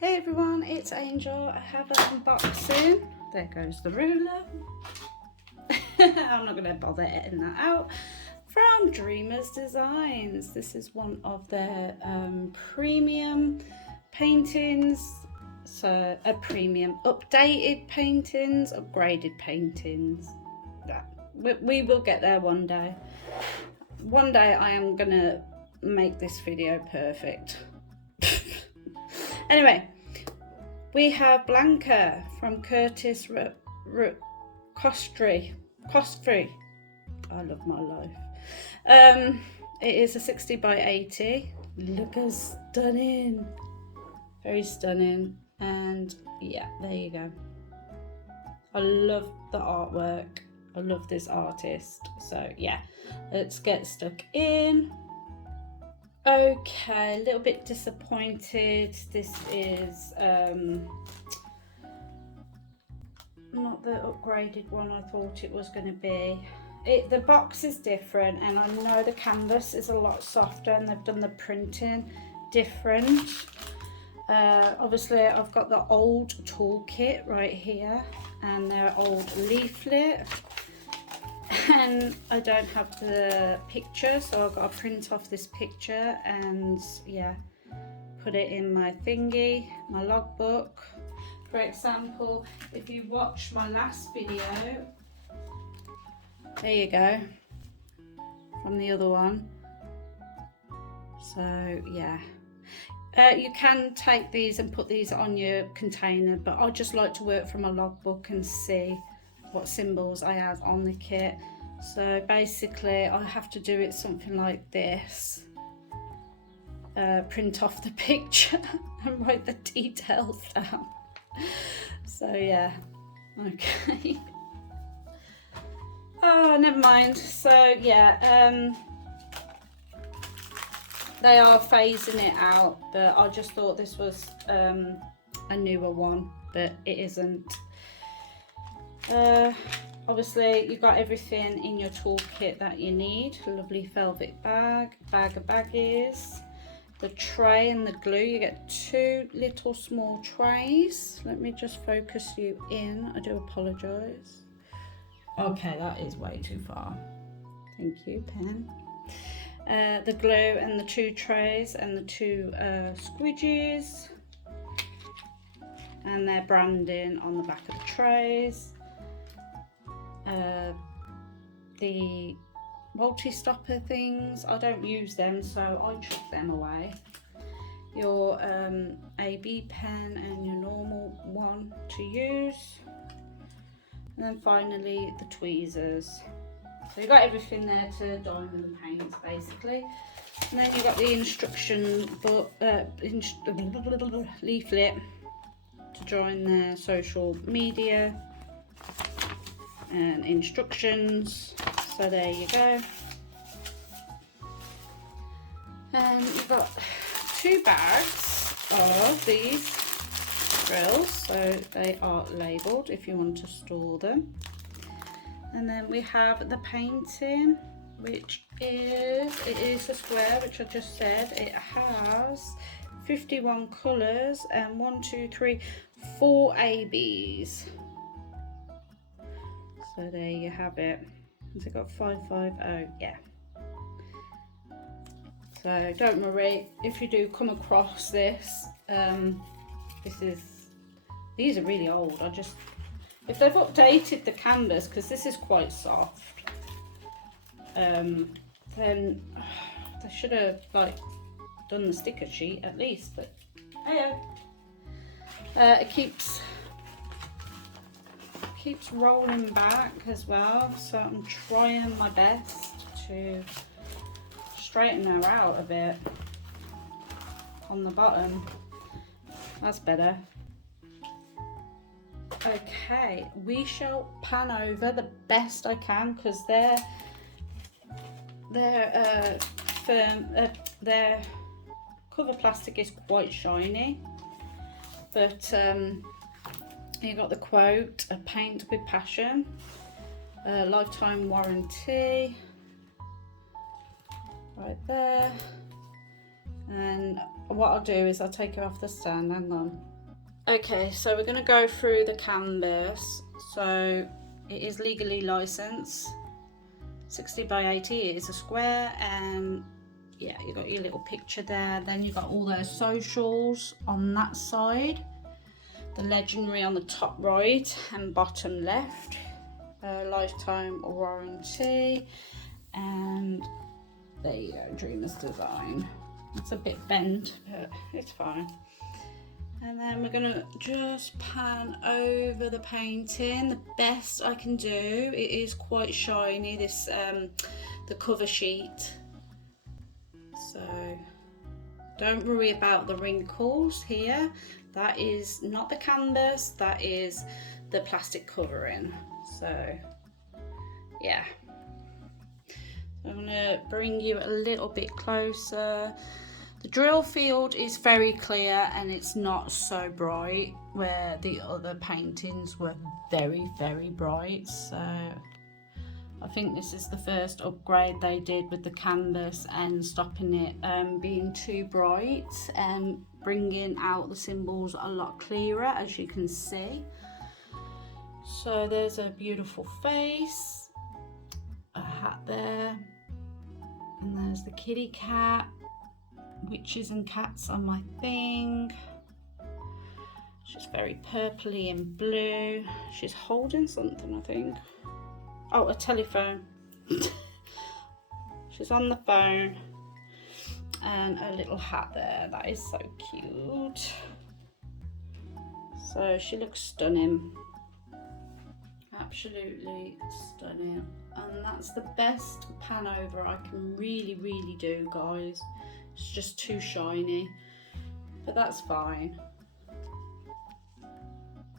Hey everyone, it's Angel. I have an unboxing. There goes the ruler. I'm not going to bother editing that out. From Dreamers Designs. This is one of their premium paintings. So a premium updated paintings, upgraded paintings. Yeah, we will get there one day. One day I am going to make this video perfect. Anyway, we have Blanca from Kurtis Rykovich. I love my life. It is a 60 by 80. Look how stunning. Very stunning. And yeah, there you go. I love the artwork. I love this artist. So yeah, let's get stuck in. Okay, a little bit disappointed. This is not the upgraded one I thought it was going to be. The box is different, and I know the canvas is a lot softer, and they've done the printing different. Obviously I've got the old toolkit right here and their old leaflet, and I don't have the picture, so I've got to print off this picture and yeah, put it in my thingy, my logbook. For example, if you watch my last video, there you go, from the other one. So yeah, you can take these and put these on your container, but I just like to work from a logbook and see what symbols I add on the kit. So basically I have to do it something like this, print off the picture and write the details down. So yeah, okay. Oh, never mind. So yeah, they are phasing it out, but I just thought this was a newer one, but it isn't. Obviously you've got everything in your toolkit that you need. A lovely velvet bag of baggies, the tray and the glue. You get two little small trays. Let me just focus you in. I do apologize. Okay, that is way too far. Thank you, pen. The glue and the two trays and the two squidgies, and their branding on the back of the trays. The multi-stopper things, I don't use them, so I chuck them away. Your AB pen and your normal one to use, and then finally the tweezers. So you've got everything there to diamond paint basically. And then you've got the instruction book, leaflet to join their social media and instructions. So there you go. And you've got two bags of these drills, so they are labelled if you want to store them. And then we have the painting, which is a square, which I just said. It has 51 colours and 4 ABs. So there you have it. Has it got 550? Yeah. So don't worry if you do come across this. These are really old. If they've updated the canvas, because this is quite soft, then they should have like done the sticker sheet at least. But hey, it keeps rolling back as well, so I'm trying my best to straighten her out a bit on the bottom. That's better. Okay, we shall pan over the best I can, because their cover plastic is quite shiny, but you got the quote, "A paint with passion, lifetime warranty," right there. And what I'll do is I'll take it off the stand, hang on. Okay, so we're going to go through the canvas. So it is legally licensed, 60 by 80, it is a square, and yeah, you got your little picture there. Then you got all their socials on that side, the legendary on the top right and bottom left, lifetime warranty, and there you go, Dreamer's Design. It's a bit bent, but it's fine. And then we're gonna just pan over the painting the best I can do. It is quite shiny, this the cover sheet, so don't worry about the wrinkles here. That is not the canvas, that is the plastic covering. So yeah, I'm gonna bring you a little bit closer. The drill field is very clear and it's not so bright, where the other paintings were very, very bright. So I think this is the first upgrade they did with the canvas and stopping it being too bright and bringing out the symbols a lot clearer, as you can see. So there's a beautiful face, a hat there, and there's the kitty cat. Witches and cats on my thing. She's very purpley and blue. She's holding something, I think. Oh, a telephone. She's on the phone. And a little hat there. That is so cute. So she looks stunning. Absolutely stunning. And that's the best pan over I can really do, guys. It's just too shiny, but that's fine.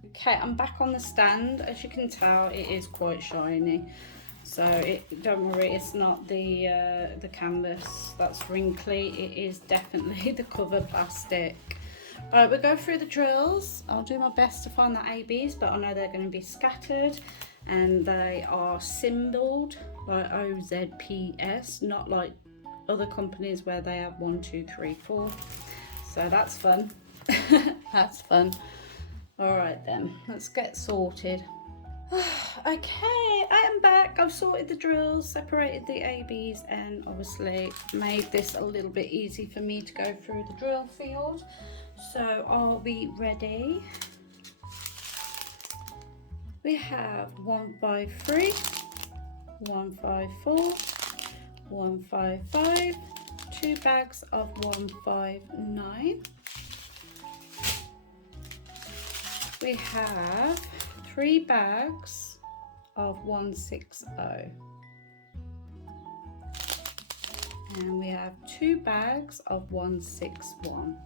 Okay, I'm back on the stand. As you can tell, it is quite shiny. So don't worry, it's not the canvas that's wrinkly. It is definitely the cover plastic. All right, we'll go through the drills. I'll do my best to find the ABs, but I know they're going to be scattered, and they are symboled like OZPS, not like other companies where they have 1, 2, 3, 4. So that's fun. That's fun. All right then, let's get sorted. Okay, I am back. I've sorted the drills, separated the ABs, and obviously made this a little bit easy for me to go through the drill field. So I'll be ready. We have 153, 154, 155, 2 bags of 159. We have 3 bags of 160. And we have 2 bags of 161.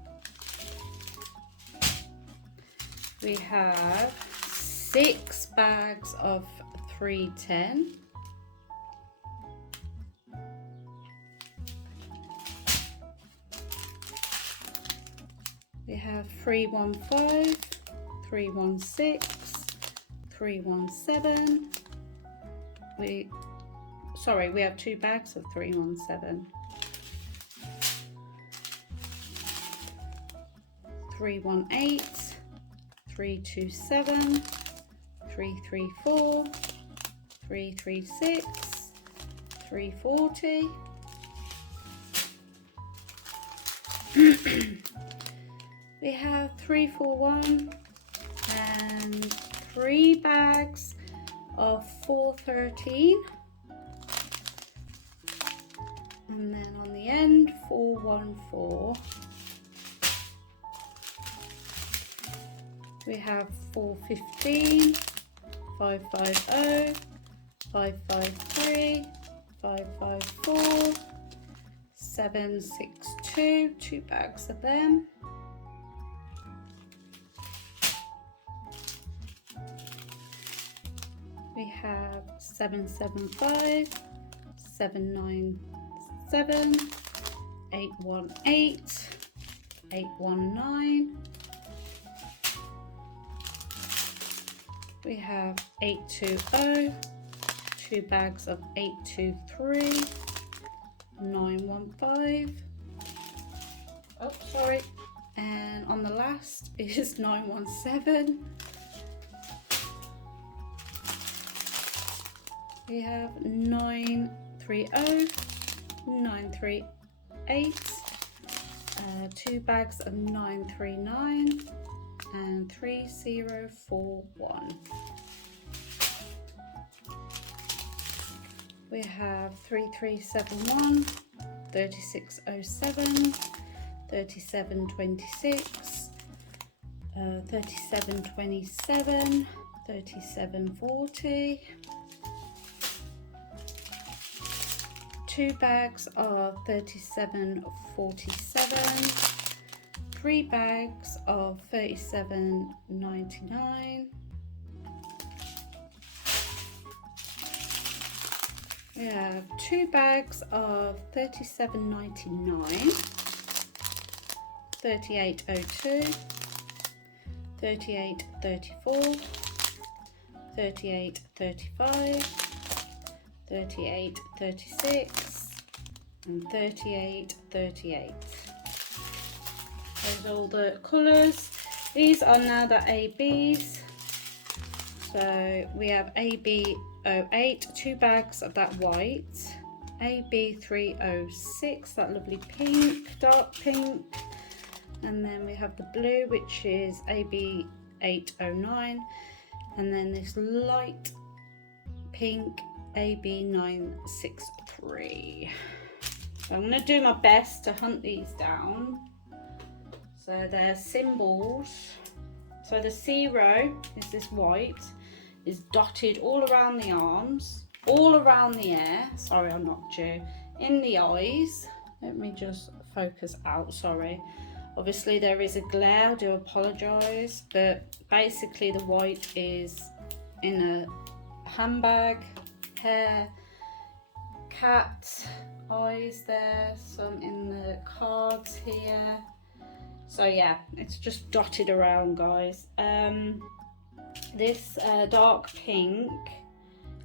We have 6 bags of 310. We have 315, 316, 317. We have 2 bags of 317. 318, 327, 334, 336, 340. We have 341 and 3 bags of 413, and then on the end 414. We have 415, 550, 553, 554, 762, 2 bags of them. We have 775, 797, 818, 819. We have 820, 2 bags of 823, 915. Oh, sorry. And on the last is 917. We have 930, 938, 2 bags of 939 and 3041. We have 3371, 3607, 3726, 3727, 3740. 2 bags of 3747, 3 bags of 3799. We have 2 bags of 3799, 3802, 3834, 3835, 3836 and 3838. There's all the colours. These are now the ABs. So we have AB08, 2 bags of that white, AB306, that lovely pink, dark pink, and then we have the blue, which is AB809, and then this light pink AB963. So I'm going to do my best to hunt these down. So they're symbols. So the 0 is this white, is dotted all around the arms, all around the air. Sorry, I knocked you. In the eyes. Let me just focus out, sorry. Obviously there is a glare, I do apologise, but basically the white is in a handbag, hair, cat, eyes there, some in the cards here. So yeah, it's just dotted around, guys. This dark pink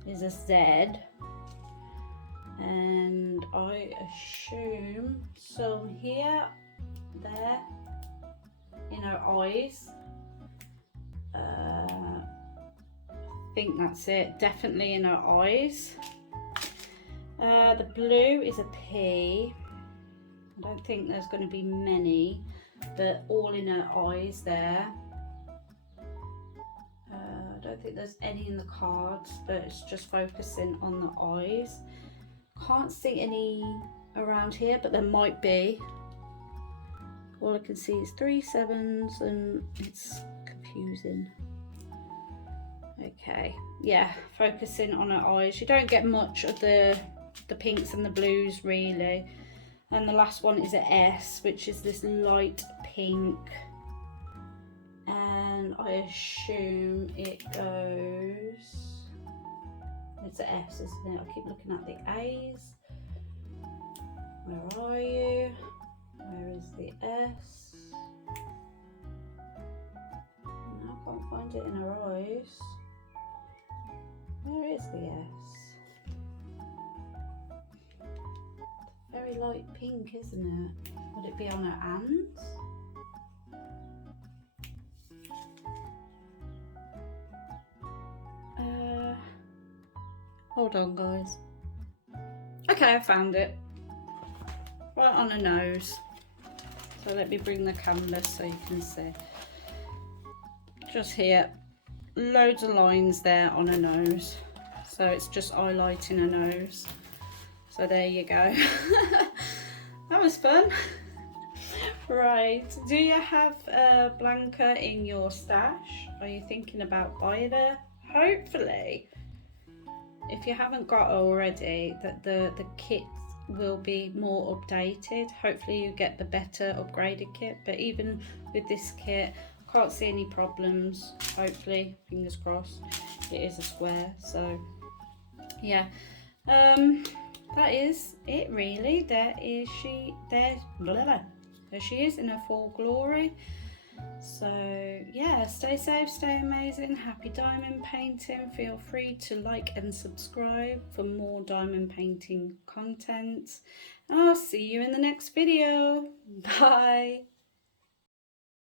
is a Z, and I assume some here, there, in her eyes. I think that's it, definitely in her eyes. The blue is a P. I don't think there's going to be many, but all in her eyes there. I don't think there's any in the cards, but it's just focusing on the eyes. Can't see any around here, but there might be. All I can see is 3 7s and it's confusing. Okay, yeah, focusing on her eyes. You don't get much of the pinks and the blues really. And the last one is an S, which is this light pink. And I assume it goes, it's an S, isn't it? I keep looking at the A's. Where are you? Where is the S? No, I can't find it in her eyes. Where is the S? Very light pink, isn't it? Would it be on her hands? Hold on, guys. Okay, I found it. Right on her nose. So let me bring the canvas so you can see. Just here, loads of lines there on her nose. So it's just highlighting her nose. So there you go. That was fun. Right, do you have Blanca in your stash? Are you thinking about buying her? Hopefully. If you haven't got her already, the kit will be more updated. Hopefully you get the better upgraded kit, but even with this kit, I can't see any problems. Hopefully, fingers crossed. It is a square, so yeah. That is it really. There she is in her full glory. So yeah, stay safe, stay amazing, happy diamond painting. Feel free to like and subscribe for more diamond painting content. And I'll see you in the next video. Bye.